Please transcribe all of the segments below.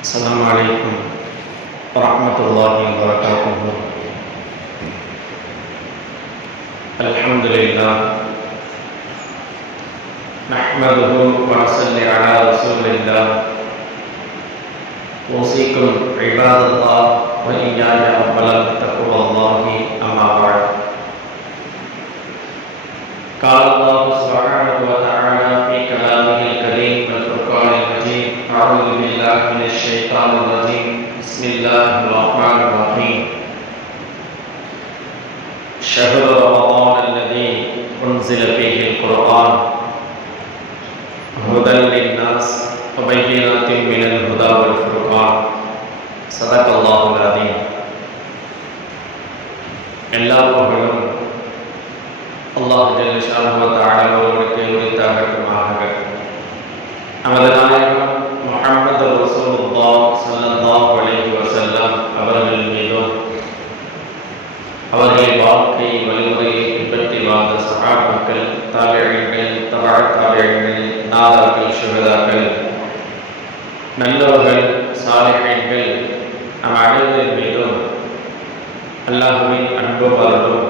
السلام عليكم ورحمة الله وبركاته. الحمد لله نحمده ونصلي على رسول الله. أوصيكم عباد الله وإياي أولا بتقوى الله أما بعد. قال الله سبحانه وتعالى في كلامه الكريم والفرقان المجيد أعوذ بالله من الشيطان الرجيم بسم الله الرحمن الرحيم شهر رمضان الذي أنزل فيه القرآن هدى للناس وبينات من الهدى والفرقان صدق الله العظيم எல்லா புகழும் அல்லாஹ் ஜல்லிஷானுவத்தாழ ஒருவனுக்கு உரித்தாகட்டுமாக நமது நாயகம் சகாபாக்கள் தாபியங்கள் தபா நாதார்கள் நாதாக்கள் சுகதாக்கள். நல்லவர்கள் சாலைகள் நம் அனைவரின் மீதும் அல்லாஹுவின் அன்பு பலரும்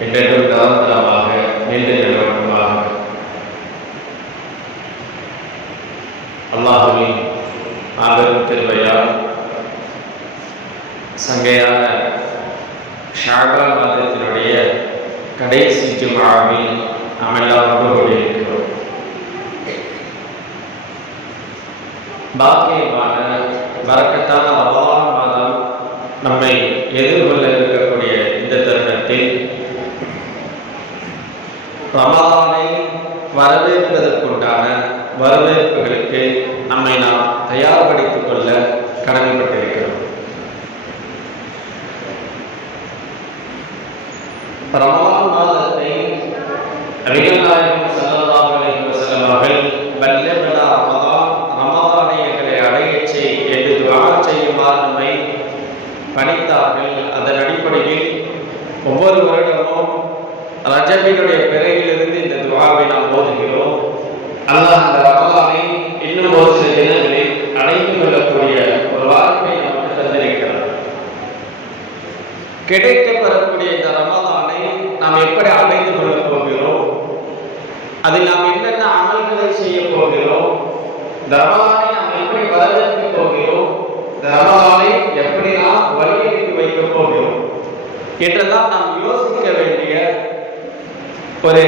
என்றென்றும் நிரந்தரமாக நீண்டு நிலவட்டுமாக அல்லாஹுவின் ஆதரவு திருவையால் சங்கையான ஷாபா மாதத்தினுடைய கடைசி ஜுமாவில் நாம் எல்லாம் ஒன்று கொண்டிருக்கிறோம் பாக்கியமான வரக்கத்தான அவான மாதம் நம்மை எதிர்கொள்ள இருக்கக்கூடிய இந்த தருணத்தில் ரமலானை வரவேற்பதற்குண்டான வரவேற்புகளுக்கு நம்மை நாம் தயார்படுத்திக் கொள்ள கடமைப்பட்டிருக்கிறோம் ரமலான் நபிகள்நாயகம் ஸல்லல்லாஹு அலைஹி வஸல்லம் அவர்கள் பல்லபலா ரமலான் எங்களை அடையச் செய் என்று துவா செய்யுமாறு நம்மை பணித்தார்கள். அதன் அடிப்படையில் ஒவ்வொரு வருடமும் ரஜபினுடைய பிறையிலிருந்து இந்த துவாவை நாம் ஓதுகிறோம். அல்லாஹ் அந்த ரமலானை இன்னும் ஒரு சில தினங்களில் அடைந்து கொள்ளக்கூடிய ஒரு வாய்ப்பை நமக்கு தந்திருக்கிறார் கிடைக்க பெறக்கூடிய இந்த ரமலானை நாம் எப்படி அடைந்து கொள்ளப் போகிறோம் அதில் நாம் என்னென்ன அமல்களை செய்ய போகிறோம் இந்த ரமலானை நாம் எப்படி வரவேற்க போகிறோம்? இந்த ரமலானை எப்படி நாம் வழியெடுத்து வைக்கப் போகிறோம்? என்றெல்லாம் நாம் யோசிக்க வேண்டிய ஒரு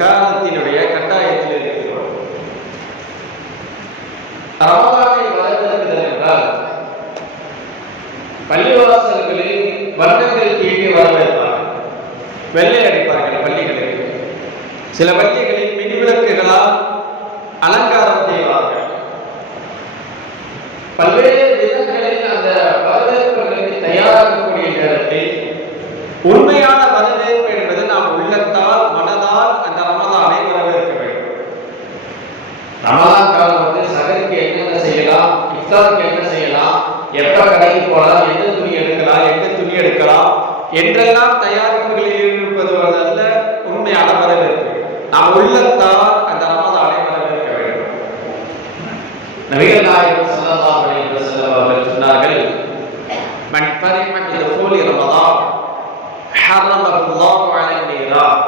காரணத்தினுடைய கட்டாயத்தில் இருக்கிறோம். ரமலானை வரவேற்கிறது என்றால் பள்ளிவாசல்களில் வர்ணங்கள் தீட்டி வரவேற்பார்கள். வெள்ளை அடிப்பார்கள் பள்ளிகளுக்கு சில பள்ளி மின்விளக்குகளால் அலங்காரம் செய்வார்கள் பல்வேறு விதங்களில் அந்த வரவேற்புகளுக்கு தயாராகக்கூடிய நேரத்தில் உண்மையான வரவேற்பு என்பது நாம் உள்ளத்தால் மனதால் அந்த ரமதானை வரவேற்க வேண்டும் ரமதான் காலம் வந்து சகருக்கு என்னென்ன செய்யலாம் இஃப்தாருக்கு என்ன செய்யலாம்? எப்ப கடைக்கு போகலாம்? எந்த துணி எடுக்கலாம்? எந்த துணி எடுக்கலாம்? என்றெல்லாம் தயாரிப்புகளில் இருப்பது அல்ல உண்மையான வரவேற்பு நாம் உள்ளத்தால் அந்த ரமதானை வரவேற்க வேண்டும். நவீன நாயகம் ஸல்லல்லாஹு அலைஹி வஸல்லம் அவர்கள் சொன்னார்கள் மன் ஃபரிஹ பிதுஃபூலி ரமதான். ஹர்ரமஹு அல்லாஹு அலைஹி நீரான்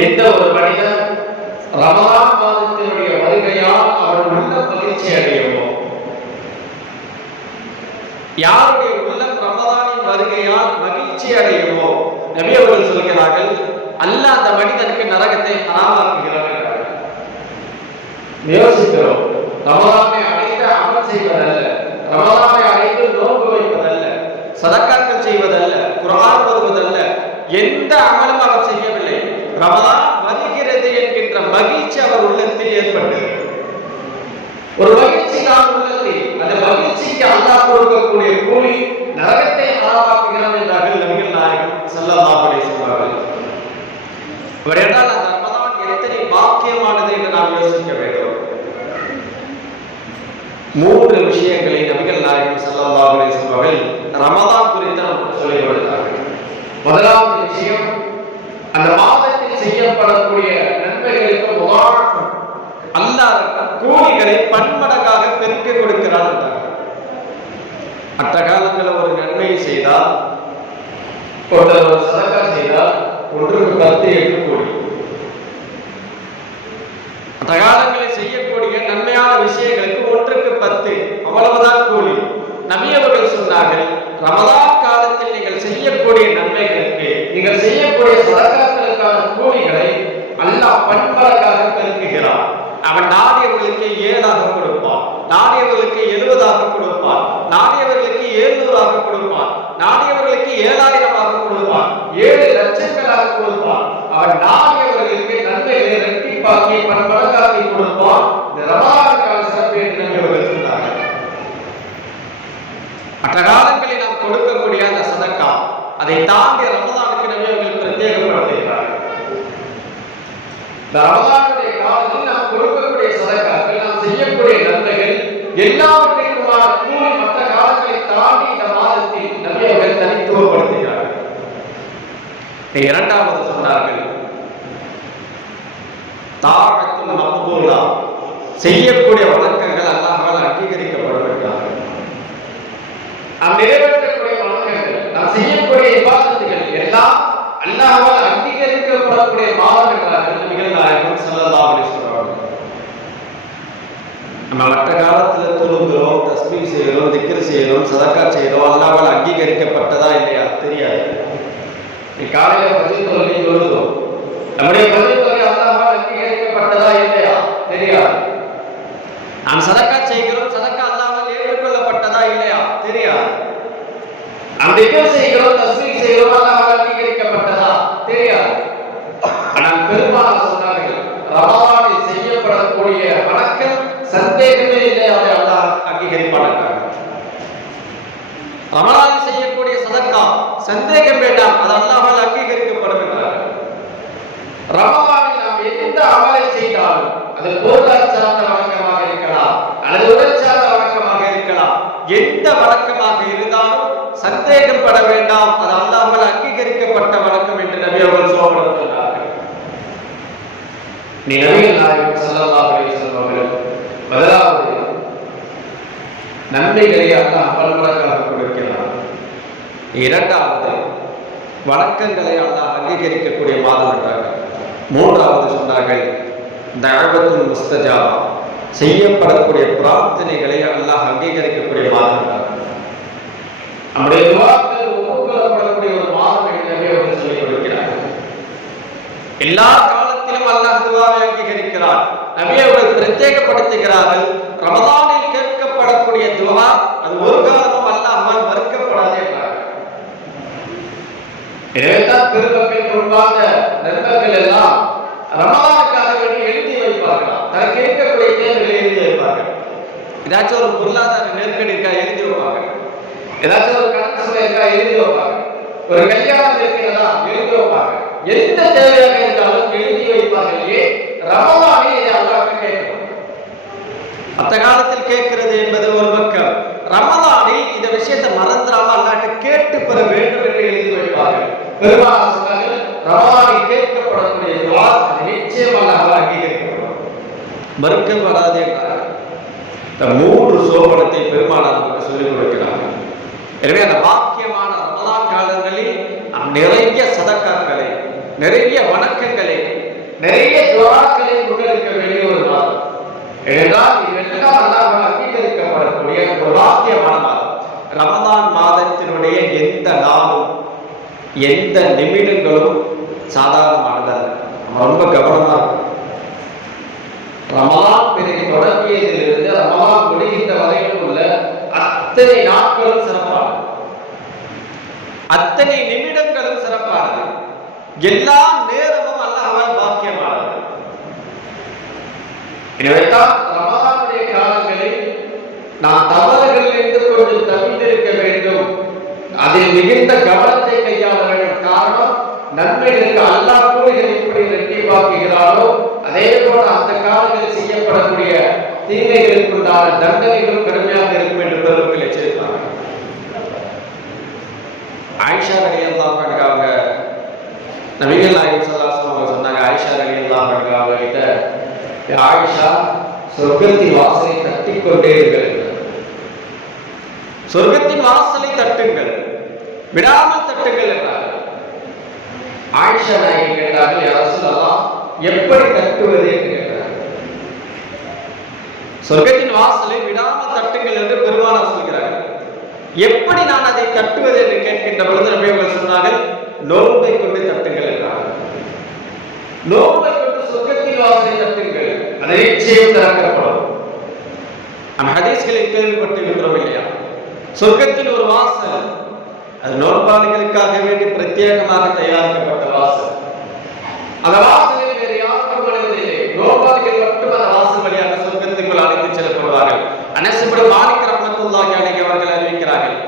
எந்த ஒரு மனிதன் ரமலான் உள்ள மகிழ்ச்சி அடையவோ? யாருடைய உள்ளம் ரமலானின் வருகையால் மகிழ்ச்சி அடையவோ? நபி அவர்கள் சொல்கிறார்கள் அல்ல அந்த மனிதனுக்கு நரகத்தை ஹராமாக்குகிறார் யோசிக்கிறோம் ரமதானை அடைந்து அமல் செய்வதல்ல ரமதானை அடைந்து நோன்பு வைப்பதல்ல சதக்காக்கள் செய்வதல்ல குரான் வருவதல்ல எந்த அமலும் அவர் செய்யவில்லை. ரமதான் வருகிறது என்கின்ற மகிழ்ச்சி அவர் உள்ளத்தில் ஏற்பட்டது. ஒரு மகிழ்ச்சி தான் அந்த மகிழ்ச்சிக்கு அல்லா கொடுக்கக்கூடிய கூலி நரகத்தை ஆளாக்குகிறான் என்றார்கள் நபிகள் நாயகம் ஸல்லல்லாஹு அலைஹி வஸல்லம் அவர் என்றால் அந்த ரமதான் எத்தனை பாக்கியமானது என்று நாம் யோசிக்க வேண்டும். மூன்று விஷயங்களை நபிகள் நாயகம் ஸல்லல்லாஹு அலைஹி வஸல்லம் அவர்கள் குறித்து நமக்கு சொல்லி வருகிறார்கள் முதலாவது விஷயம் அந்த மாதத்தில் செய்யப்படக்கூடிய நன்மைகளுக்கு முகாம். அல்லாஹ் கூலிகளை பன்மடங்காக பெருக்க கொடுக்கிறார் என்றார். மற்ற காலங்களில் ஒரு நன்மையை செய்தால் ஒருத்தர் ஒரு சதக்கா செய்தால் ஒன்றுக்கு பத்து எட்டு கோடி. மற்ற காலங்களில் செய்யக்கூடிய நன்மையான விஷயங்களுக்கு ஒன்றுக்கு பத்து அவ்வளவுதான் கூலி. நபியவர்கள் சொன்னார்கள் ரமதான் காலத்தில் நீங்கள் செய்யக்கூடிய நன்மைகளுக்கு நீங்கள் செய்யக்கூடிய சதக்காக்களுக்கான கூலிகளை அல்லாஹ் பண்பழக்காக பெருக்குகிறார் அவன் நாடியவர்களுக்கு ஏழாக கொடுப்பான். நாடியவர்களுக்கு எழுபதாக கொடுப்பான். நாடியவர்களுக்கு எழுநூறாக கொடுப்பான். நாடியவர்களுக்கு ஏழாயிரமாக கொடுப்பான். ஏழு லட்சங்களாக கொடுப்பான். அவன் நாடியவர்களுக்கு நன்மைகளை இரட்டிப்பாக்கி பண்பழக்காக்கி கொடுப்பான். இந்த ரமான கால சிறப்பு என்று நபி மற்ற காலங்களில் நாம் கொடுக்கக்கூடிய அந்த சதக்கா அதை தாண்டி ரமதானுக்கு நபி அவர்கள் பிரத்யேகப்படுத்துகிறார்கள். இந்த காலத்தில் நாம் கொடுக்கக்கூடிய சதக்காக்கள் நாம் செய்யக்கூடிய நன்மைகள் எல்லாவற்றையும் கூலி மற்ற காலங்களை தாண்டி இந்த மாதத்தில் நபி தனித்துவப்படுத்துகிறார்கள். இரண்டாவது சொன்னார்கள். தாகத்தும் மக்பூலா செய்யக்கூடிய வணக்கங்கள் அல்லாஹால் அங்கீகரிக்கப்பட வேண்டார்கள் நாம் நிறைவேற்றக்கூடிய வணக்கங்கள் நாம் செய்யக்கூடிய விவாதத்துகள் எல்லாம் அல்லாஹ்வால் அங்கீகரிக்கப்படக்கூடிய மாதம் என்றார்கள் நபிகள் நாயகம் ஸல்லல்லாஹு அலைஹி வஸல்லம் நம்ம மற்ற காலத்துல தொழுகிறோம் தஸ்மி செய்கிறோம் திக்கர் செய்கிறோம் சதக்கா செய்கிறோம் அல்லாஹ்வால் அங்கீகரிக்கப்பட்டதா இல்லையா? தெரியாது. நீ காலையில பதில் தொழிலை தொழுதோம் நம்முடைய பதில் தொழுகை அல்லாஹ்வால் அங்கீகரிக்கப்பட்டதா இல்லையா? தெரியாது. நாம் சதக்கா செய்கிறோம் சதக்கா அல்லாமல் ஏற்றுக்கொள்ளப்பட்டதா இல்லையா? தெரியாது. நாம் திக்கர் செய்கிறோம் தஸ்மி செய்கிறோம் அல்லாமல் அங்கீகரிக்கப்பட்டதா? தெரியாது. ஆனால் பெரும்பாலும் சொன்னார்கள் ரமலானில் சந்தேகமே இல்லை அவரை அல்லாஹ் அங்கீகரிப்பானாங்க ரமலானில் செய்யக்கூடிய சதக்கா சந்தேகம் வேண்டாம் அது அல்லாஹால் அங்கீகரிக்கப்படும் என்றார்கள் ரமலானில் நாம் எந்த அமலை செய்தாலும் அது பொருளாதார சார்ந்த வணக்கமாக இருக்கலாம் அல்லது உடல் சார்ந்த வணக்கமாக இருக்கலாம் எந்த வழக்கமாக இருந்தாலும் சந்தேகம் பட வேண்டாம் அது அல்லாமல் அங்கீகரிக்கப்பட்ட வழக்கம் என்று நபி அவர்கள் சோழர் சொன்னார்கள். நீ நபிகள் நாயகம் ஸல்லல்லாஹு அலைஹி வஸல்லம் அவர்கள் முதலாவது நன்மைகளை அல்லாஹ் பல்மடங்காக கொடுக்கிறார் இரண்டாவது வணக்கங்களை அல்லாஹ் அங்கீகரிக்கக்கூடிய மாதம் என்றார்கள் மூன்றாவது சொன்னார்கள் தஅவத்துல் முஸ்தஜா செய்யப்படக்கூடிய பிரார்த்தனைகளை அல்லாஹ் அங்கீகரிக்கக்கூடிய மாதம் என்றார்கள் நம்முடைய துவாக்கள் ஒப்புக்கொள்ளப்படக்கூடிய ஒரு மாதம் என்று நபி அவர்கள் சொல்லிக் கொடுக்கிறார்கள் எல்லா காலத்திலும் அல்லாஹ் துவாவை அங்கீகரிக்கிறார் நபி அவர்கள் பிரத்யேகப்படுத்துகிறார்கள் ரமதானில் கேட்கப்படக்கூடிய துவா அது ஒரு காலமும் அல்லாஹ்வால் மறுக்கப்படாதே எனவேதான் பெருமக்கள் முன்பாக நண்பர்கள் எல்லாம் ரமலானுக்காக வேண்டி எழுதி வைப்பார்களாம் தனக்கு இருக்கக்கூடிய தேவைகளை எழுதி வைப்பார்கள். ஏதாச்சும் ஒரு பொருளாதார நெருக்கடி இருக்கா எழுதி வைப்பாங்க ஏதாச்சும் ஒரு கணக்கு சுமை இருக்கா எழுதி வைப்பாங்க ஒரு கல்யாணம் இருக்கிறதா எழுதி வைப்பாங்க எந்த தேவையாக இருந்தாலும் எழுதி வைப்பார்கள். இதை அல்லாஹ் அந்த காலத்தில் கேட்கிறது என்பது ஒரு பக்கம். ரமதானில் இந்த விஷயத்தை மறந்துடாம அல்லாட்ட கேட்டு பெற வேண்டும் என்று எழுதி வைப்பார்கள். பெரும்பாலும் சொன்னார்கள் ரமலானில் கேட்கப்படக்கூடிய துவா நிச்சயமாக அங்கீகரிக்கப்படும். அங்கீகரிக்கப்படும் வராது என்றார். இந்த மூன்று சோபனத்தை பெருமானார் நமக்கு சொல்லிக் கொடுக்கிறார் எனவே அந்த பாக்கியமான ரமதான் காலங்களில் நிறைய சதக்காக்களை நிறைய வணக்கங்களை நிறைய துவாக்களை முன்னெடுக்க வேண்டிய ஒரு மாதம் ஏனென்றால் இதெல்லாம் அல்லாஹ் அங்கீகரிக்கப்படக்கூடிய ஒரு பாக்கியமான மாதம் ரமலான் மாதத்தினுடைய எந்த நாளும் எந்த நிமிடங்களும் சாதாரணமானதல்ல. நம்ம ரொம்ப கவனமாக இருக்கும் ரமலான் பிறகு தொடங்கியதிலிருந்து ரமலான் முடிகின்ற வரையிலும் உள்ள அத்தனை நாட்களும் சிறப்பானது. அத்தனை நிமிடங்களும் சிறப்பானது. எல்லா நேரமும் அல்லாஹ்வால் பாக்கியமானது எனவேதான் ரமலானுடைய காலங்களில் நாம் தவறுகளிலிருந்து கொஞ்சம் தவித்திருக்க வேண்டும். அதில் மிகுந்த கவனத்தை கையாள வேண்டும். காரணம் நன்மைகளுக்கு அல்லாஹ் கூறுகள் எப்படி இரட்டிப்பாக்குகிறாரோ அதே போல அந்த காலங்களில் செய்யப்படக்கூடிய தீமைகளுக்கு உண்டான தண்டனைகளும் கடுமையாக இருக்கும் என்று பெருமக்கள் எச்சரித்தாங்க ஆயிஷா ரலியல்லாஹு அன்ஹா அவங்க நபிகள் நாயகம் ஸல்லல்லாஹு அலைஹி வஸல்லம் சொன்னாங்க ஆயிஷா ரலியல்லாஹு அன்ஹா அவங்க கிட்ட ஆயிஷா சொர்க்கத்தின் வாசலை தட்டிக் கொண்டே இருக்கிறது. சொர்க்கத்தின் வாசலை தட்டுங்கள். விடாமல் தட்டுங்கள் என்றார். ஆயிஷா நாயகி கேட்டார்கள் யார் எப்படி தட்டுவது? என்று கேட்டார். சொர்க்கத்தின் வாசலை விடாமல் தட்டுங்கள் என்று பெருமானார் சொல்கிறார். எப்படி நான் அதை தட்டுவது என்று கேட்கின்ற பொழுது நபி அவர்கள் சொன்னார்கள் நோன்பை கொண்டு தட்டுங்கள் என்றார்கள் நோன்பை கொண்டு சொர்க்கத்தின் வாசலை தட்டுங்கள் திறக்கப்படும் நம்ம ஹதீஸ்களில் கேள்விப்பட்டிருக்கிறோம் இல்லையா சொர்க்கத்தில் ஒரு வாசல் அது நோன்பாளிகளுக்காக வேண்டி பிரத்யேகமாக தயாரிக்கப்பட்ட வாசல். அந்த வாசலில் வேறு யாரும் வருவதில்லை நோன்பாளிகள் மட்டும் அந்த வாசல் வழியாக சொர்க்கத்துக்குள் அழைத்து செல்லப்படுவார்கள். அனசுபடும் மாலிக் ரஹ்மத்துல்லாஹி அலைஹி அவர்கள் அறிவிக்கிறார்கள்.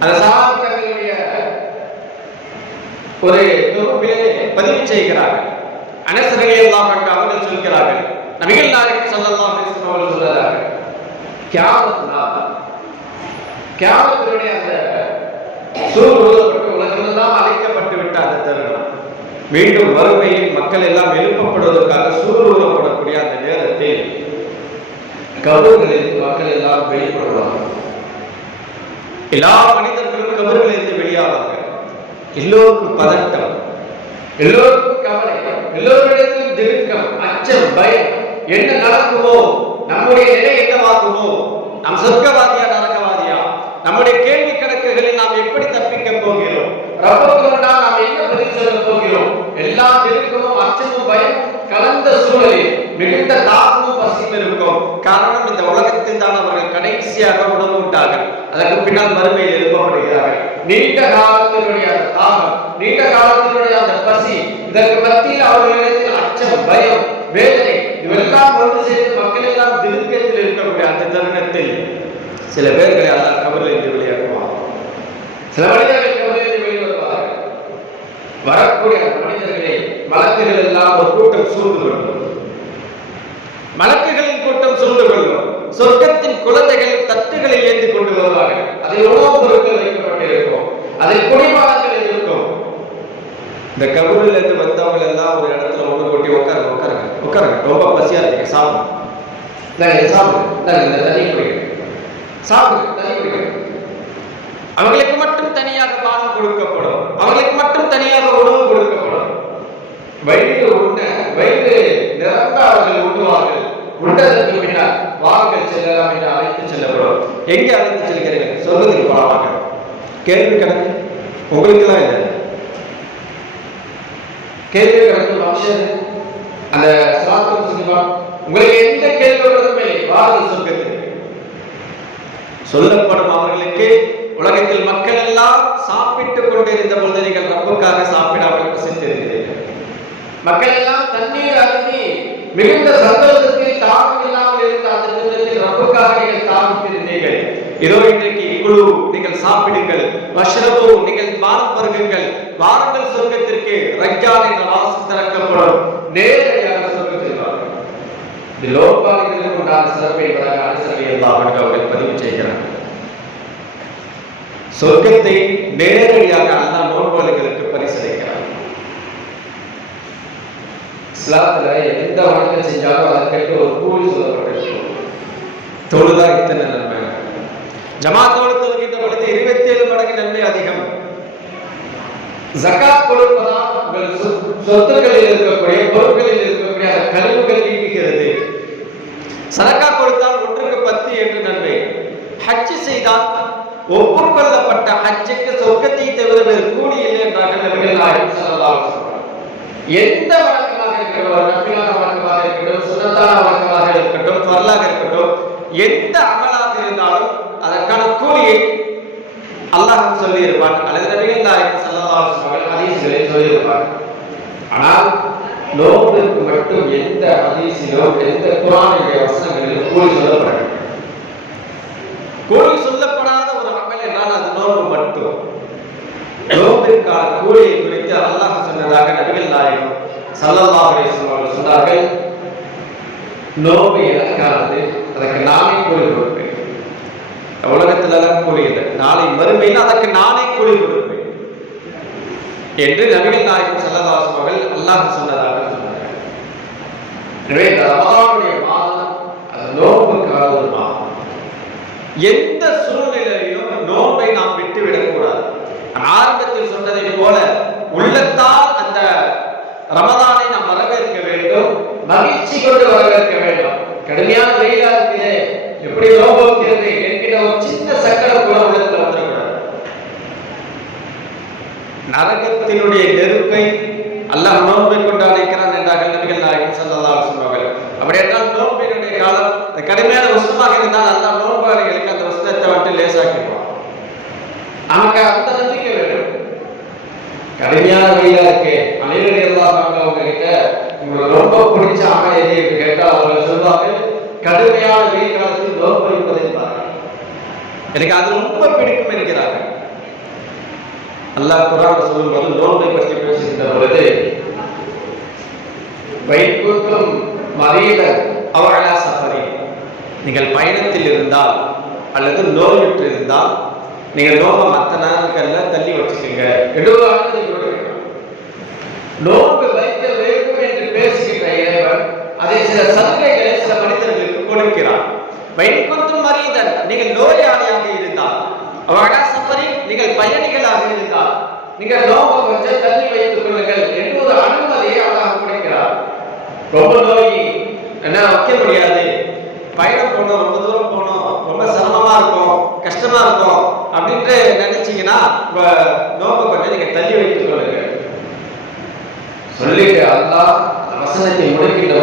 அந்த சஹாபாக்களுடைய ஒரு தொகுப்பிலே பதிவு செய்கிறார்கள். அனஸ் ரலியல்லாஹு அன்ஹு அவர்கள் சொல்கிறார்கள். நபிகள் நாயகம் ஸல்லல்லாஹு அலைஹி வஸல்லம் அவர்கள் சொல்றார்கள் கியாமத் நாள் கியாமத்தினுடைய அந்த சூழ் உலகமெல்லாம் அழைக்கப்பட்டு விட்ட அந்த தருணம். மீண்டும் வறுமையில் மக்கள் எல்லாம் எழுப்பப்படுவதற்காக சூழ் அந்த நேரத்தில் கபர்களில் மக்கள் எல்லாம் வெளிப்படுவார்கள். எல்லா மனிதர்களும் கபர்களிலிருந்து வெளியாவார்கள். எல்லோருக்கும் பதட்டம் எல்லோருக்கும் கவலை எல்லோரிடத்திலும் திடுக்கம் அச்சம் பயம். என்ன நடக்குமோ? நம்முடைய நிலை என்னவாகுமோ? நாம் சொர்க்கவாதியா நரகவாதியா? நம்முடைய கேள்வி கணக்குகளில் நாம் எப்படி தப்பிக்க போகிறோம்? ரப்பக்கு நாம் என்ன பதில் சொல்ல போகிறோம்? எல்லா திடுக்கமும் அச்சமும் பயம் கலந்த சூழலில். மிகுந்த தாகமும் பசியும் இருக்கும். காரணம் இந்த உலகத்தில் தான் அவர்கள் கடைசியாக உணவு உண்டார்கள். அதற்கு பின்னால் மறுமையில் எழுப்பப்படுகிறார்கள். நீண்ட காலத்தினுடைய அந்த தாகம் நீண்ட காலத்தினுடைய அந்த பசி இதற்கு மத்தியில் அவர்களிடத்தில் அச்சம் பயம் வேதனை இவெல்லாம் ஒன்று சேர்ந்து மக்கள் எல்லாம் திருப்பியத்தில் இருக்கக்கூடிய அந்த தருணத்தில் சில பேர்களை அதான் அல்லாஹ் கபரிலிருந்து வெளியாக்குவார் சில மனிதர்கள் கபரிலிருந்து வெளிவருவார்கள் வரக்கூடிய மனிதர்களை மலக்குகள் எல்லாம் ஒரு கூட்டம் சூழ்ந்து கொள்ளும். மலக்குகளின் கூட்டம் சூழ்ந்து கொள்ளும் சொர்க்கத்தின் குழந்தைகள் தட்டுகளை ஏந்தி கொண்டு வருவார்கள். அதில் உணவுப் பொருட்கள் வைக்கப்பட்டிருக்கும். அதில் குடிபானங்கள் இருக்கும். இந்த கபூரில் இருந்து வந்தவங்க எல்லாம் ஒரு இடத்துல ஒன்று கொட்டி உட்காருங்க உட்காருங்க உட்காருங்க. ரொம்ப பசியா இருக்கு சாப்பிடுங்க. நாங்கள் சாப்பிடுங்க. நாங்கள் இந்த தண்ணி குடிக்கிறோம் சாப்பிடுங்க தண்ணி குடிக்கிறோம் அவர்களுக்கு மட்டும் தனியாக பானம் கொடுக்கப்படும். அவர்களுக்கு மட்டும் தனியாக உணவு கொடுக்கப்படும். வயிறு உண்ண வயிறு நிரம்ப அவர்கள் உண்ணுவார்கள். உண்டதற்கு பின்னால் வாருங்கள் செல்லலாம் என்று அழைத்து செல்லப்படும் எங்கே அழைத்து செல்கிறீர்கள் சொல்வதற்கு போலாமாக கேள்வி கணக்கு உங்களுக்கெல்லாம் இல்லை. கேள்வி கணக்கு மனுஷன் அந்த சாத்தம் சினிமா உங்களுக்கு எந்த கேள்வி வருதுமே வாருங்கள் சொர்க்கத்துக்கு சொல்லப்படும் அவர்களுக்கு உலகத்தில் மக்கள் எல்லாம் சாப்பிட்டுக் கொண்டிருந்த பொழுது நீங்கள் ரப்புக்காக சாப்பிடாமல் செஞ்சிருக்கிறீர்கள் மக்கள் எல்லாம் தண்ணீர் அருந்தி மிகுந்த சந்தோஷத்தை தாகம் இல்லாமல் இருந்த அந்த நேரத்தில் ரப்புக்காக நீங்கள் தாகித்திருந்தீர்கள் இதோ இன்றைக்கு குழு நீங்கள் சாப்பிடுங்கள். வஷ்ரபு நீங்கள் பானம் பருகுங்கள் வாருங்கள் சொர்க்கத்திற்கு. ரஜான் என்ற வாசல் திறக்கப்படும். நேரடியாக சொர்க்கத்தில் இந்த இது உண்டான சிறப்பை என்பதாக அனுசரணை அவர்கள் பதிவு செய்கிறார். சொர்க்கத்தை நேரடியாக அல்லா நோன்பாளிகளுக்கு பரிசளிக்கிறார் இஸ்லாத்துல எந்த வணக்கம் செஞ்சாலும் அதற்கேற்ற ஒரு கூலி சொல்லப்பட்டிருக்கும். தொழுதா இத்தனை நன்மை ஜமாத்தோடு தொழுகின்ற பொழுது இருபத்தி ஏழு மடங்கு நன்மை அதிகம். ஜக்காத் கொடுப்பதால் உங்கள் சொத்துக்களில் இருக்கக்கூடிய பொருட்களில் இருக்கக்கூடிய அந்த கழிவுகள் நீங்குகிறது சரக்கா கொடுத்தால் ஒன்றுக்கு பத்து என்று நன்மை. ஹஜ் செய்தால் ஒப்புக்கொள்ளப்பட்ட ஹஜ்ஜுக்கு சொர்க்கத்தை தவிர வேறு கூலி இல்லை என்றார்கள் நபிகள் நாயகம் எந்த வழக்கமாக இருக்கட்டும் ஒரு நபிலான வழக்கமாக இருக்கட்டும் சுனத்தான வழக்கமாக இருக்கட்டும் ஃபர்லாக இருக்கட்டும் எந்த அமலாக இருந்தாலும் அதற்கான கூலியை அல்லாஹ் சொல்லி இருப்பான் அல்லது நபிகள் நாயகம் ஸல்லல்லாஹு அவர்கள் வஸல்லம் ஹதீஸ்களை சொல்லி இருப்பான் ஆனால் நோம்பிற்கு மட்டும் எந்த ஹதீஸிலோ எந்த குரானுடைய வசனங்களிலும் கூலி சொல்லப்படவில்லை. கூலி சொல்லப்படாத ஒரு அமல் என்றால் அது நோன்பு மட்டும். நோம்பிற்கான கூலியை குறித்து அல்லாஹ் சொன்னதாக நபிகள் நாயகம் ஸல்லல்லாஹு அலைஹி அவர்கள் சொன்னார்கள். நோம்பு எனக்கானது அதற்கு நானே கூலி கொடுப்பேன். உலகத்துல எல்லாம் கூலி நாளை மறுமையில் அதற்கு நானே கூலி கொடுப்பேன். என்று நபிகள் நாயகம் செல்லதாஸ் அலைஹி அவர்கள் அல்லாஹ் சொன்னதாக சொன்னார்கள். எனவே இந்த ரமதானுடைய மாதம் அது நோன்புக்கான ஒரு மாதம் எந்த சூழ்நிலையிலும் நோன்பை நாம் விட்டு விடக்கூடாது ஆரம்பத்தில் சொன்னதை போல உள்ளத்தால் அந்த ரமதானை நாம் வரவேற்க வேண்டும் மகிழ்ச்சி கொண்டு வரவேற்க வேண்டும். கடுமையான வெயிலா இருக்குது. எப்படி நோம்பு என்ற ஒரு சின்ன சக்கரம் கூட உலகத்தில் வந்துடக்கூடாது. நரகத்தினுடைய நெருப்பை அல்லாஹ் நோன்பை கொண்டு அழைக்கிறான் என்றார்கள் நபிகள் நாயகம் சல்லா சொன்னார்கள் அப்படி என்றால் நோன்பினுடைய காலம் இந்த கடுமையான உஷ்ணமாக இருந்தால் அல்லாஹ் நோன்பாளிகளுக்கு அந்த உஷ்ணத்தை விட்டு லேசாக்கிடுவான். நமக்கு அந்த நம்பிக்கை வேண்டும். கடுமையான வழியா இருக்கு. அனைவரும் எல்லாம் அவங்க கிட்ட உங்களுக்கு ரொம்ப பிடிச்ச அமல் கேட்டால் அவர்கள் சொல்வார்கள் கடுமையான வெயில் காலத்தில் நோன்பு இருப்பதை எனக்கு அது ரொம்ப பிடிக்கும் என்கிறார்கள் அல்லாஹ் குரான் சொல்லும்போது நோன்பை பற்றி பேசுகின்ற பொழுது வைகுத்தும் மறியல அவர்களா சஃபரி. நீங்கள் பயணத்தில் இருந்தால் அல்லது நோய்விட்டு இருந்தால் நீங்கள் நோம்ப மற்ற நாட்கள்ல தள்ளி வச்சுக்கோங்க. எடுவாக நோன்பு வைக்க வேண்டும் என்று பேசுகின்ற இறைவன் அதை சில சலுகைகளை சில மனிதர்களுக்கு கொடுக்கிறான். வைகுத்தும் மரியதன் நீங்கள் நோயாளியாக இருந்தால். அவர்களா சஃபரி நீங்கள் பயணிகளாக இருந்தால். நீங்கள் நோம்பு கொஞ்சம் தள்ளி வைத்துக் கொள்ளுங்கள் என்று ஒரு அனுமதியை அல்லாஹ் கொடுக்கிறார். ரொம்ப நோய். என்ன வைக்க முடியாது. பயணம் போகணும் ரொம்ப தூரம் போகணும் ரொம்ப சிரமமா இருக்கும் கஷ்டமா இருக்கும் அப்படின்ட்டு நினைச்சீங்கன்னா உங்க நோம்பு கொஞ்சம் நீங்க தள்ளி வைத்துக் கொள்ளுங்கள். சொல்லிட்டு அல்லாஹ் வசனத்தை முடிக்கின்ற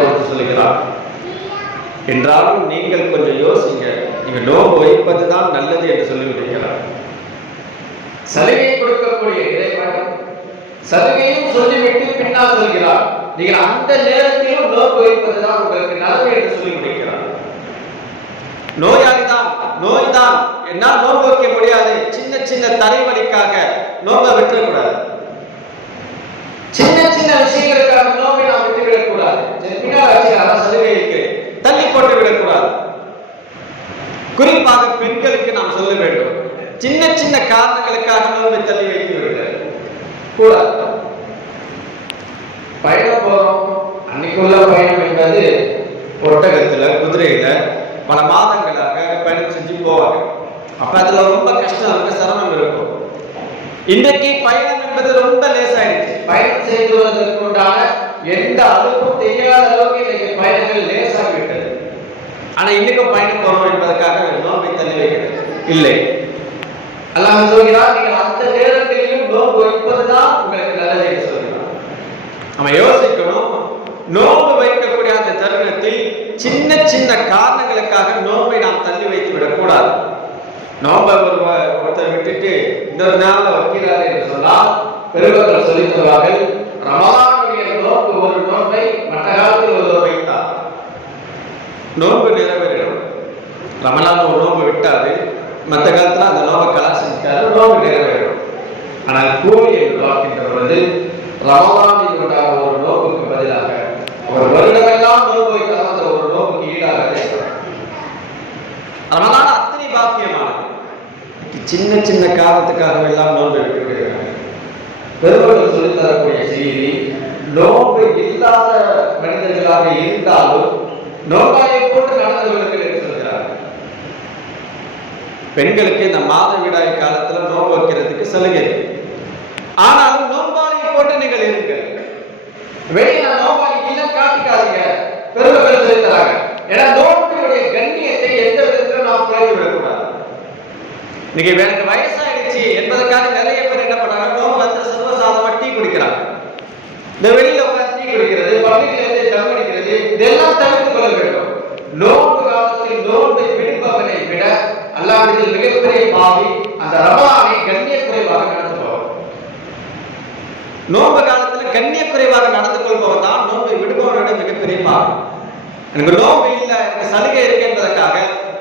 என்றாலும் நீங்கள் கொஞ்சம் யோசிங்க. நீங்க நோன்பு வைப்பதுதான் நல்லது என்று சொல்லிவிடுகிறார் சலுகை கொடுக்கக்கூடிய இறைவன் சலுகையும் சொல்லிவிட்டு பின்னால் சொல்கிறார். நீங்கள் அந்த நேரத்திலும் நோன்பு வைப்பதுதான் உங்களுக்கு நல்லது என்று சொல்லி முடிக்கிறார் நோயாளிதான் நோய்தான். என்னால் நோன்பு வைக்க முடியாது. சின்ன சின்ன தலைவலிக்காக நோன்பை விட்டுறக்கூடாது சின்ன சின்ன விஷயங்களுக்காக நோம்பை நாம் விட்டு விடக்கூடாது சரி, பின்னால் வச்சுக்கலாம் சலுகை இருக்கு தள்ளி போட்டு விடக்கூடாது குறிப்பாக பெண்களுக்கு நாம் சொல்ல வேண்டும். சின்ன சின்ன காரணங்களுக்காக நோன்பை தள்ளி வைத்து விடுங்கள் கூடாது. பயணம் போறோம். அன்னைக்குள்ள பயணம் என்பது ஒட்டகத்துல குதிரையில பல மாதங்களாக பயணம் செஞ்சு போவாங்க. அப்ப அதுல ரொம்ப கஷ்டம் இருக்கு சிரமம் இருக்கும். இன்றைக்கு பயணம் என்பது ரொம்ப லேசாயிடுச்சு. பயணம் செய்து வருவதற்கு உண்டான எந்த அளவுக்கும் தெரியாத அளவுக்கு இன்னைக்கு பயணங்கள் ஆனா இன்னைக்கும் பயணம் போறோம் என்பதற்காக நோன்பை தள்ளி வைக்கிறது இல்லை. அல்லாஹ் சொல்கிறார் நீங்கள் அந்த நேரங்களிலும் நோன்பு வைப்பதுதான் உங்களுக்கு நல்லது என்று சொல்கிறார். நம்ம யோசிக்கணும் நோன்பு வைக்கக்கூடிய அந்த தருணத்தில் சின்ன சின்ன காரணங்களுக்காக நோன்பை நாம் தள்ளி வைத்து விடக்கூடாது. நோன்பை ஒரு ஒருத்தர் விட்டுட்டு இன்னொரு நாள்ல வைக்கிறார் என்று சொன்னால் பெருமக்கள் சொல்லி தருவார்கள் ரமலானுடைய நோன்பு ஒரு நோன்பை மற்ற நோன்பு நிறைவேறிடும் ரமலான் ஒரு நோன்பு விட்டாரு மற்ற காலத்துல அந்த நோன்பை கலா நோன்பு நிறைவேறும் ஆனால் கூலி என்று வந்து பொழுது ரமலானில் உண்டான ஒரு நோன்புக்கு பதிலாக ஒரு வருடமெல்லாம் நோன்பு வைத்தாலும் அந்த ஒரு நோன்புக்கு ஈடாக இருக்கிறார். ரமலான் அத்தனை பாக்கியமானது. சின்ன சின்ன காரணத்துக்காக எல்லாம் நோன்பு விட்டு பெருமக்கள் சொல்லித் தரக்கூடிய செய்தி நோன்பு இல்லாத மனிதர்களாக இருந்தாலும் நோம்பாயை போட்டு நடந்து என்று சொல்கிறார்? பெண்களுக்கு இந்த மாதவிடாய் காலத்துல நோன்பு வைக்கிறதுக்கு சலுகை ஆனாலும் நோம்பாளியை போட்டு நீங்கள் இருங்கள். வெளியில நோம்பாளி இல்லம் காட்டிக்காதீங்க. பெருமக்கள் சொல்லித் தராங்க ஏன்னா நோன்புடைய கண்ணியத்தை எந்த விதத்துல நாம் குறைந்து விடக்கூடாது. இன்னைக்கு எனக்கு வயசாயிடுச்சு. என்பதற்காக நிறைய பேர் என்ன பண்றாங்க நோன்பு வந்து சர்வசாதமா டீ குடிக்கிறாங்க. இந்த வெளியில ரமலானை கண்ணிய குறைவாக நடந்து போவார் நோன்பு காலத்துல கண்ணிய குறைவாக நடந்து கொள்பவன் தான் நோன்பை விடுபவனை விட மிகப்பெரிய பாவி. எனக்கு நோன்பு இல்ல எனக்கு சலுகை இருக்கு என்பதற்காக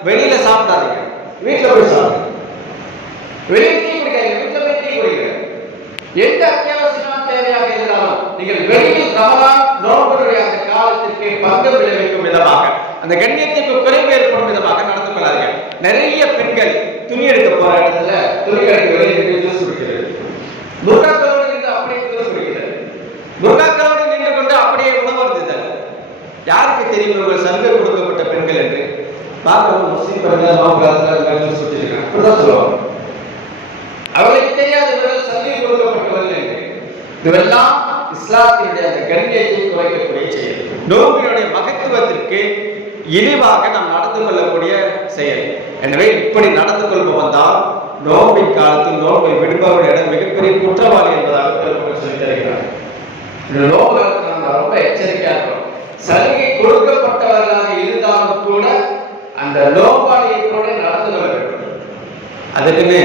வெளியில சாப்பிடாதீங்க. வீட்டுல போய் சாப்பிடுங்க வெளியே டீ குடிக்காதீங்க வீட்டுல போய் டீ குடிங்க. எந்த அத்தியாவசியமான தேவையாக இருந்தாலும் நீங்கள் வெளியில் ரமலான் நோன்புடைய அந்த காலத்திற்கு பங்கம் விளைவிக்கும் விதமாக அந்த கண்ணியத்திற்கு குறைவு ஏற்படும் விதமாக நடந்து கொள்ளாதீங்க. நிறைய பெண்கள் துணி எடுக்க போற இடத்துல துணி கடைக்கு வெளியே நின்று ஜூஸ் குடிக்கிறது முருகாக்களோடு நின்று அப்படியே ஜூஸ் குடிக்கிறது முருகாக்களோடு நின்று கொண்டு அப்படியே உணவு இருந்தது யாருக்கு தெரியும் இவர்கள் சலுகை கொடுக்கப்பட்ட பெண்கள் என்று? பார்க்கணும் முஸ்லீம் பெண்கள் நோக்காலத்தில் சுற்றி இருக்காங்க அப்படிதான் சொல்லுவாங்க. அவர்களுக்கு தெரியாது இவர்கள் சல்லி கொடுக்கப்பட்டவர்கள் என்று. இதுவெல்லாம் இஸ்லாத்தினுடைய அந்த கண்ணியத்தை குறைக்கக்கூடிய செயல். நோம்பினுடைய மகத்துவத்திற்கு இழிவாக நாம் நடந்து கொள்ளக்கூடிய செயல். எனவே இப்படி நடந்து கொள்பவன் தான் நோம்பின் காலத்தில் நோம்பை விடுபவரிடம் மிகப்பெரிய குற்றவாளி என்பதாக சொல்லி தருகிறார் இந்த நோம்பு காலத்தில் நம்ம ரொம்ப எச்சரிக்கையா இருக்கணும். சலுகை கொடுக்கப்பட்டவர்களாக இருந்தாலும் கூட அந்த நோம்பாளியை கூட நடந்து கொள்ள வேண்டும். அதுக்குன்னு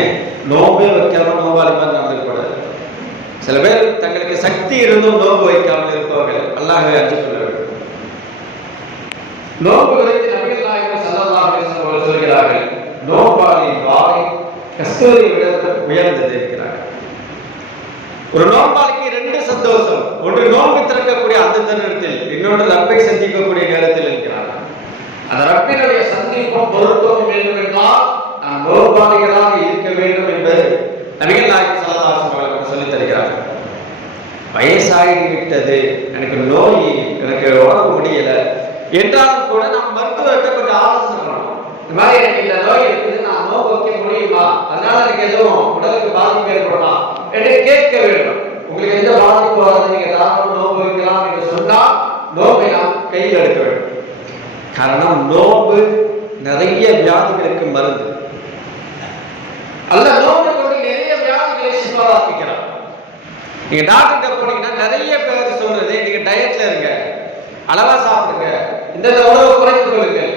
நோம்பே வைக்காம நோம்பாளி மாதிரி நடந்துக்கூடாது சில பேர் தங்களுக்கு சக்தி இருந்தும் நோன்பு வைக்காமல் இருப்பவர்கள். அல்லாஹ் அஞ்சு கொள்ள வேண்டும் நோன்பு குறித்து நபிகள் நாயகம் ஸல்லல்லாஹு அலைஹி வஸல்லம் அவர்கள் சொல்கிறார்கள் நோம்பாளியின் வாய் கஸ்தூரி விட உயர்ந்தது இருக்கிறார் ஒரு நோம்பாளிக்கு ரெண்டு சந்தோஷம். ஒன்று நோன்பு திறக்கக்கூடிய அந்த தருணத்தில் இன்னொன்று ரப்பை சந்திக்கக்கூடிய நேரத்தில் இருக்கிறார் அந்த ரப்பினுடைய சந்திப்பும் பொருத்தமும் வேண்டும் என்றால் நாம் நோம்பாளிகளாக இருக்க வேண்டும் என்பது நபிகள் நாயகம் ஸல்லல்லாஹு அலைஹி அவர்கள் சொல்லித் தருகிறார். வயசாகி விட்டது எனக்கு நோய் எனக்கு உடம்பு முடியல. என்றாலும் கூட நாம் மருத்துவர்கிட்ட கொஞ்சம் ஆலோசனை இந்த மாதிரி எனக்கு இந்த நோய் இருக்குது நான் நோய் வைக்க முடியுமா? அதனால எனக்கு எதுவும் உடலுக்கு பாதிப்பு ஏற்படலாம் என்று கேட்க வேண்டும். உங்களுக்கு எந்த பாதிப்பு வராது நீங்க தாராளம் நோம்பு வைக்கலாம் என்று சொன்னால் நோம்பை நாம் கையில் எடுக்க வேண்டும். காரணம் நோம்பு நிறைய வியாதிகளுக்கு மருந்து. அல்ல நோம்பை கொண்டு நிறைய வியாதிகளை சிப்பாவாக்கிக்கிறார் நீங்க டாக்டர் போனீங்கன்னா நிறைய பேர் சொல்றது நீங்க டயட்ல இருங்க அளவா சாப்பிடுங்க இந்த உணவு குறைத்துக் கொள்ளுங்கள்.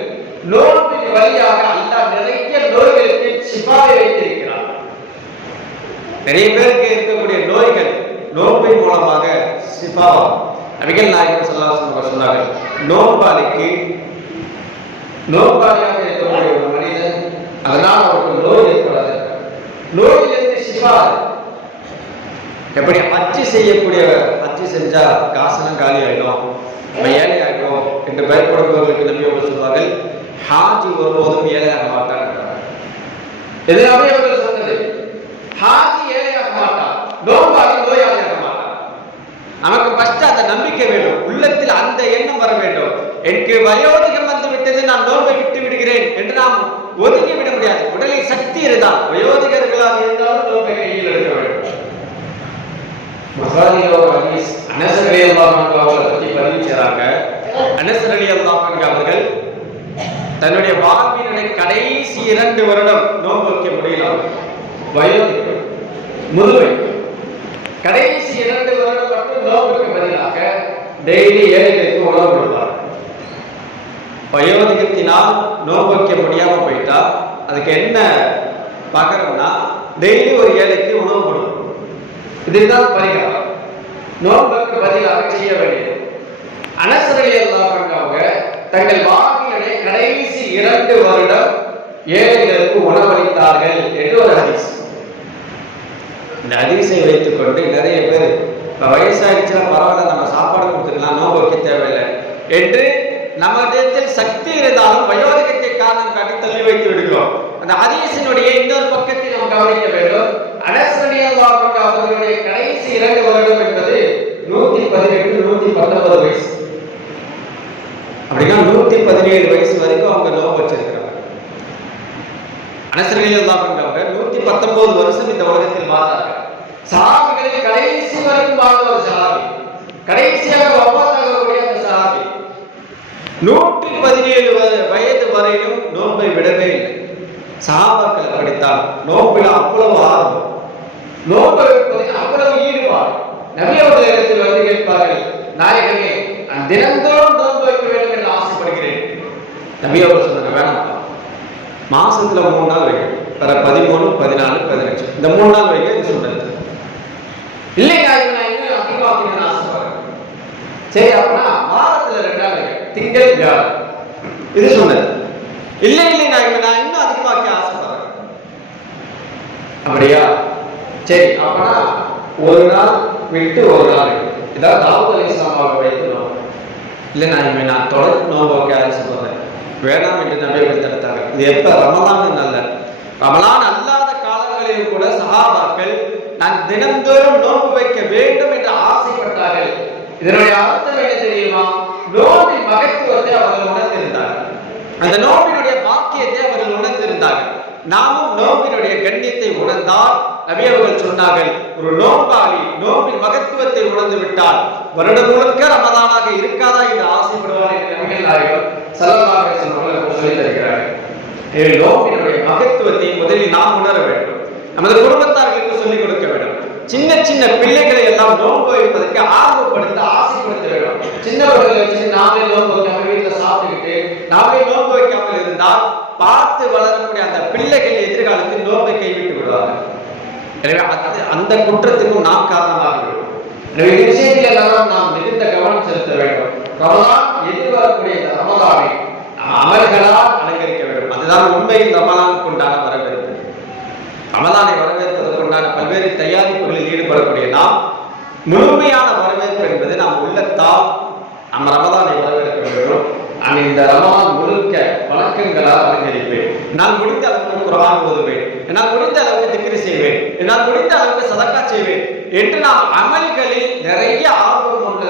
நோம்பு வழியாக அல்லா நிறைய நோய்களுக்கு சிபாவை வைத்திருக்கிறார். நிறைய பேருக்கு இருக்கக்கூடிய நோய்கள் நோன்பின் மூலமாக சிபாவாகும். நபிகள் நாயகர் சொல்லாசன் சொன்னார்கள் நோன்பாளிக்கு நோன்பாளியாக இருக்கக்கூடிய ஒரு மனிதன் அதனால் அவருக்கு நோய் ஏற்படாது. நோயிலிருந்து சிபா எப்படி அச்சு செய்யக்கூடியவர் அச்சு செஞ்சா காசெல்லாம் காலி ஆயிடும் நம்ம ஏழை ஆகிடும் என்று பயப்படுபவர்களுக்கு நம்பி சொல்வார்கள் ஹாஜி ஒருபோதும் ஏழையாக மாட்டார் எதிராகவே அவர்கள் சொன்னது ஹாஜி ஏழையாக மாட்டார் நோம்பாளி நோயாளியாக மாட்டார். நமக்கு ஃபர்ஸ்ட் அந்த நம்பிக்கை வேண்டும் உள்ளத்தில் அந்த எண்ணம் வர வேண்டும். எனக்கு வயோதிகம் வந்து விட்டது நான் நோன்பை விட்டு விடுகிறேன் என்று நாம் ஒதுங்கி விட முடியாது. உடலில் சக்தி இருந்தால் வயோதிகர்களாக இருந்தாலும் நோன்பை கையில் எடுக்க வேண்டும். புகாரில ஹதீஸ் அவர்களை பதிவு செய்றாங்க அனஸ் ரலியல்லாஹு அவர்கள் தன்னுடைய வாழ்வினுடைய கடைசி இரண்டு வருடம் நோன்பு வைக்க முடியல வயோதிகம் முதுமை. கடைசி இரண்டு வருடம் மட்டும் நோன்புக்கு பதிலாக டெய்லி ஏழைகளுக்கு உணவு கொடுத்தார் வயோதிகத்தினால் நோன்பு வைக்க முடியாம போயிட்டா அதுக்கு என்ன பார்க்கறோம்னா டெய்லி ஒரு ஏழைக்கு உணவு கொடுக்கும் இதுதான் பரிகாரம். நோன்புக்கு பதிலாக செய்ய வேண்டியது. அனசரலி அவங்க தங்கள் வாழ்வினுடைய கடைசி இரண்டு வருடம் ஏழைகளுக்கு உணவளித்தார்கள் என்று ஒரு ஹதீஸ். இந்த ஹதீஸை வைத்துக் கொண்டு நிறைய பேர் இப்போ வயசாயிடுச்சுன்னா பரவாயில்ல நம்ம சாப்பாடு கொடுத்துக்கலாம் நோன்பு வைக்க தேவையில்லை என்று நம்மிடத்தில் சக்தி இருந்தாலும் வயோதிகத்தை காரணம் காட்டி தள்ளி வைத்து விடுகிறோம். அந்த ஹதீஸினுடைய இன்னொரு பக்கத்தை நாம் கவனிக்க வேண்டும். அனஸ்ரணியல்லாஹு அவர்களுடைய கடைசி இரண்டு வருடம் என்பது நூத்தி பதினெட்டு நூத்தி பத்தொன்பது வயசு. அப்படின்னா நூத்தி பதினேழு வயசு வரைக்கும் அவங்க நோம்பு வச்சிருக்கிறாங்க. அனஸ்ரணியல்லாஹு அவங்க நூத்தி பத்தொன்பது வருஷம் இந்த உலகத்தில் வாழ்ந்தார்கள் சஹாபிகளில் கடைசி வரைக்கும் வாழ்ந்த ஒரு சஹாபி கடைசியாக வப்பாத்தாகக்கூடிய அந்த சஹாபி நூற்றி பதினேழு வயது வரையிலும் நோன்பை விடவே இல்லை. சஹாபாக்கள் அப்படித்தான் நோம்பில் அவ்வளவு ஆர்வம். நோன்பு அவ்வளவு ஈடுபாடு. நபி நேரத்தில் இடத்தில் வந்து கேட்பார்கள் நாயகமே தினந்தோறும் நோன்பு வைக்க வேண்டும் என்று ஆசைப்படுகிறேன் நபி அவர்கள் சொன்னாங்க வேணாம் மாசத்துல மூணு நாள் வைக்க வர பதிமூணு பதினாலு பதினஞ்சு. இந்த மூணு நாள் வைக்க இது சொல்றது. இல்லை நான் இன்னும் அதிகமாக்கணும்னு ஆசைப்படுறேன். சரி அப்படின்னா வாரத்துல ரெண்டு நாள் வைக்க திங்கள் வியாழன். இது சொன்னது இல்லை இல்லை நான் நான் இன்னும் அதிகமாக்க ஆசைப்படுறேன். அப்படியா? சரி அப்பனா ஒரு நாள் விட்டு ஒரு நாள் இதான் தாவூத் அலி இஸ்லாமாக வைத்து நோக்கம் இல்லை நான் இனிமே நான் தொடர் நோன்பு ஆசைப்படுறேன். வேணாம் என்று நபிகள் தடுத்தாங்க இது எப்ப? ரமலான் நல்ல ரமலான் அல்லாத காலங்களிலும் கூட சகாபாக்கள் நான் தினந்தோறும் நோன்பு வைக்க வேண்டும் என்று ஆசைப்பட்டார்கள். இதனுடைய அர்த்தம் என்ன தெரியுமா? நோன்பின் மகத்துவத்தை அவர்கள் உணர்ந்திருந்தார்கள். அந்த நோம்பினுடைய பாக்கியத்தை அவர்கள் உணர்ந்திருந்தார்கள். நாமும் நோம்பினுடைய கண்ணியத்தை உணர்ந்தால் நபி அவர்கள் சொன்னார்கள் ஒரு நோன்பாளி நோம்பின் மகத்துவத்தை உணர்ந்து விட்டால் வருடம் முழுக்க ரமதானாக இருக்காதா? என்று ஆசைப்படுவார் என்று நபிகள் நாயகம். சல்லல்லாஹு அலைஹி சொல்லி தருகிறார்கள் எனவே நோம்பினுடைய மகத்துவத்தை முதலில் நாம் உணர வேண்டும். நமது குடும்பத்தார்களுக்கு சொல்லிக் கொடுக்க வேண்டும். சின்ன சின்ன பிள்ளைகளை எல்லாம் நோன்பு வைப்பதற்கு ஆர்வப்படுத்த ஆசைப்படுத்த வேண்டும். சின்னவர்களை வச்சு நாமே நோன்பு வைக்காம வீட்டில் சாப்பிட்டுக்கிட்டு நாமே நோன்பு வைக்காமல் இருந்தால் பார்த்து வளரக்கூடிய அந்த பிள்ளைகள் எதிர்காலத்தில் நோன்பை கைவிட்டு விடுவார்கள் எனவே அது அந்த குற்றத்துக்கும் நாம் காரணமாக எனவே இந்த விஷயத்தில் எல்லாம் நாம் மிகுந்த கவனம் செலுத்த வேண்டும். ரமலான் எதிர்வரக்கூடிய இந்த ரமலானை அமல்களால் அலங்கரிக்க வேண்டும். அதுதான் உண்மையில் ரமலானுக்கு உண்டான வரவேற்பு. ரமலானை வரவேற்பதற்கு உண்டான பல்வேறு தயாரிப்புகளில் ஈடுபடக்கூடிய நாம் முழுமையான வரவேற்பு என்பது நாம் உள்ளத்தால் நம்ம ரமதானை வரவேற்க வேண்டும். நான் இந்த ரமலான் முழுக்க வழக்கங்களால் அலங்கரிப்பேன். நான் முடிந்த அளவுக்கு குரான் ஓதுவேன். நான் முடிந்த அளவுக்கு திக்ரி செய்வேன். நான் முடிந்த அளவுக்கு சதக்கா செய்வேன். என்று நாம் அமல்களில் நிறைய ஆர்வம் கொண்ட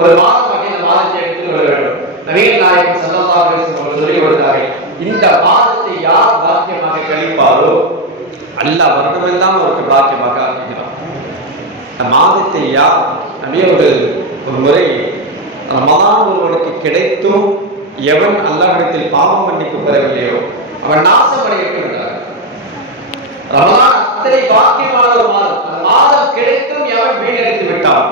ஒரு மாதம் வகையில் மாதத்தை எடுத்துக்கொள்ள வேண்டும். நவீன நாயகம் சல்லல்லாஹு அலைஹி சொல்லி கொடுத்தார்கள். இந்த மாதத்தை யார் பாக்கியமாக கழிப்பாரோ அல்லாஹ் வருடமெல்லாம் அவருக்கு பாக்கியமாக ஆக்குகிறான். இந்த மாதத்தை யார் நபியவர்கள் ஒரு முறை ரமதான் ஒருவனுக்கு கிடைத்தும் எவன் அல்லாஹ்விடத்தில் பாவம் மன்னிப்பு பெறவில்லையோ அவன் நாசம் அடையட்டும் என்றார் ரமலான் அத்தனை பாக்கியமான ஒரு மாதம் அந்த மாதம் கிடைத்தும் எவன் வீணடித்து விட்டான்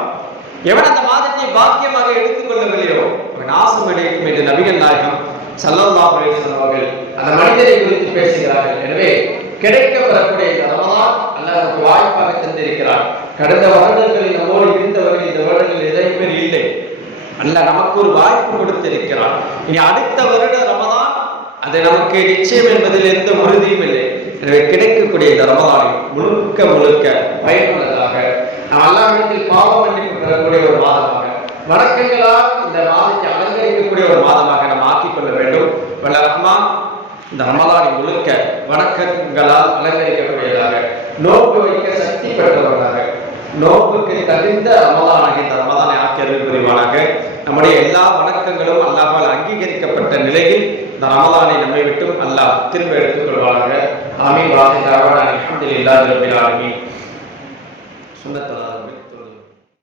எவன் அந்த மாதத்தை பாக்கியமாக எடுத்துக் கொள்ளவில்லையோ விநாசம் நாசம் என்று நபிகள் நாயகம் சல்லல்லாஹு அலைஹி அவர்கள் அந்த மனிதரை குறித்து பேசுகிறார்கள். எனவே கிடைக்க பெறக்கூடிய இந்த அல்ல அல்லாஹ் நமக்கு வாய்ப்பாக தந்திருக்கிறார். கடந்த வருடங்களில் நம்மோடு இருந்தவர்கள் இந்த வருடங்களில் எதையுமே இல்லை? அல்ல நமக்கு ஒரு வாய்ப்பு கொடுத்திருக்கிறார். இனி அடுத்த வருட ரமதான் அது நமக்கு நிச்சயம் என்பதில் எந்த உறுதியும் இல்லை. எனவே கிடைக்கக்கூடிய இந்த ரமதானை முழுக்க முழுக்க பயனுள்ளதாக நாம் அல்லாவிடத்தில் பாவம் மன்னிப்பு பெறக்கூடிய ஒரு மாதமாக வணக்கங்களாக இந்த மாதத்தை அலங்கரிக்கக்கூடிய ஒரு மாதமாக நாம் ஆக்கிக்கொள்ள வேண்டும். வல்ல ரஹ்மான் இந்த ரமலானை முழுக்க வணக்கங்களால் அலங்கரிக்கக்கூடியதாக நோக்கு வைக்க சக்தி பெற்றவர்களாக நோக்குக்கு தகுந்த ரமலானாக இந்த ரமலானை ஆக்கியர்கள் புரிவானாக. நம்முடைய எல்லா வணக்கங்களும் அல்லாஹால் அங்கீகரிக்கப்பட்ட நிலையில் இந்த ரமலானை நம்மை விட்டு அல்லாஹ் திரும்ப எடுத்துக் கொள்வானாக. ஆமீன். வாசி தரவான அல்ஹம்துலில்லாஹி ரப்பில் ஆலமீன்.